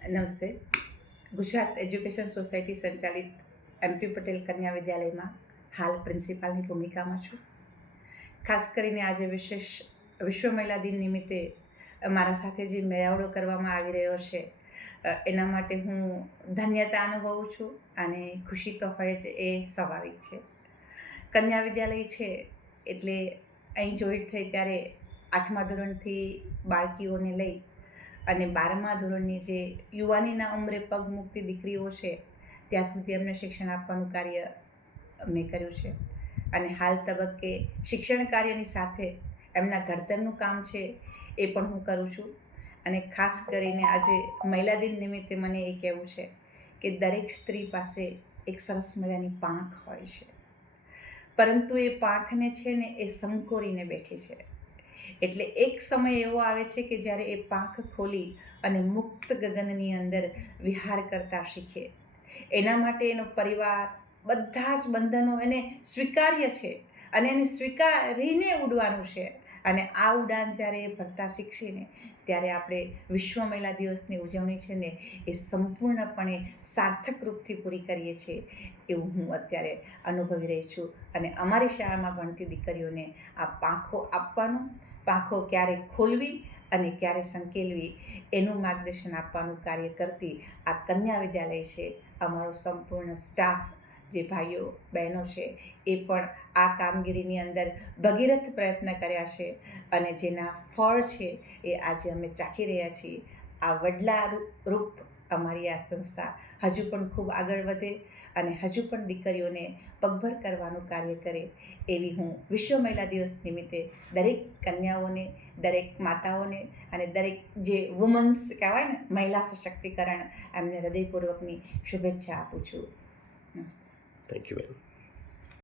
નમસ્તે. Gujarat education society સંચાલિત MP Patel કન્યા વિદ્યાલયમાં હાલ પ્રિન્સિપાલની ભૂમિકામાં છું. ખાસ કરીને આજે વિશેષ વિશ્વ મહિલા દિન નિમિત્તે મારા સાથે જે મેળાવડો કરવામાં આવી રહ્યો છે એના માટે હું ધન્યતા અનુભવું છું અને ખુશી તો હોય જ એ સ્વાભાવિક છે. કન્યા વિદ્યાલય છે એટલે અહીં જોઈન્ટ થઈ ત્યારે આઠમા ધોરણથી બાળકીઓને લઈ અને બારમા ધોરણની જે યુવાનીના ઉંમરે પગ મૂકતી દીકરીઓ છે, ત્યાં સુધી એમને શિક્ષણ આપવાનું કાર્ય મેં કર્યું છે. અને હાલ તબક્કે શિક્ષણ કાર્યની સાથે એમના ઘડતરનું કામ છે એ પણ હું કરું છું. અને ખાસ કરીને આજે મહિલા દિન નિમિત્તે મને એ કહેવું છે કે દરેક સ્ત્રી પાસે એક સરસ મજાની પાંખ હોય છે. પરંતુ એ પાંખને છે ને એ સંકોરીને બેઠી છે. એટલે એક સમય એવો આવે છે કે જ્યારે એ પાંખ ખોલી અને મુક્ત ગગનની અંદર વિહાર કરતા શીખે. એના માટે એનો પરિવાર, બધા જ બંધનો એને સ્વીકાર્ય છે અને એને સ્વીકારીને ઉડવાનું છે. અને આ ઉડાન જ્યારે એ ભરતા શીખશે ને, ત્યારે આપણે વિશ્વ મહિલા દિવસની ઉજવણી છે ને, એ સંપૂર્ણપણે સાર્થક રૂપથી પૂરી કરીએ છીએ એવું હું અત્યારે અનુભવી રહી છું. અને અમારી શાળામાં ભણતી દીકરીઓને આ પાંખો આપવાનું પાંખો ક્યારે ખોલવી અને ક્યારે સંકેલવી એનું માર્ગદર્શન આપવાનું કાર્ય કરતી આ કન્યા વિદ્યાલય છે. અમારો સંપૂર્ણ સ્ટાફ જે ભાઈઓ, બહેનો છે, એ પણ આ કામગીરીની અંદર ભગીરથ પ્રયત્ન કર્યા છે અને જેના ફળ છે એ આજે અમે ચાખી રહ્યા છીએ. આ વડલા રૂપ- અમારી આ સંસ્થા હજુ પણ ખૂબ આગળ વધે અને હજુ પણ દીકરીઓને પગભર કરવાનું કાર્ય કરે એવી હું વિશ્વ મહિલા દિવસ નિમિત્તે દરેક કન્યાઓને, દરેક માતાઓને અને દરેક જે વુમન્સ કહેવાય ને, મહિલા સશક્તિકરણ એમને હૃદયપૂર્વકની શુભેચ્છા આપું છું. નમસ્તે. Thank you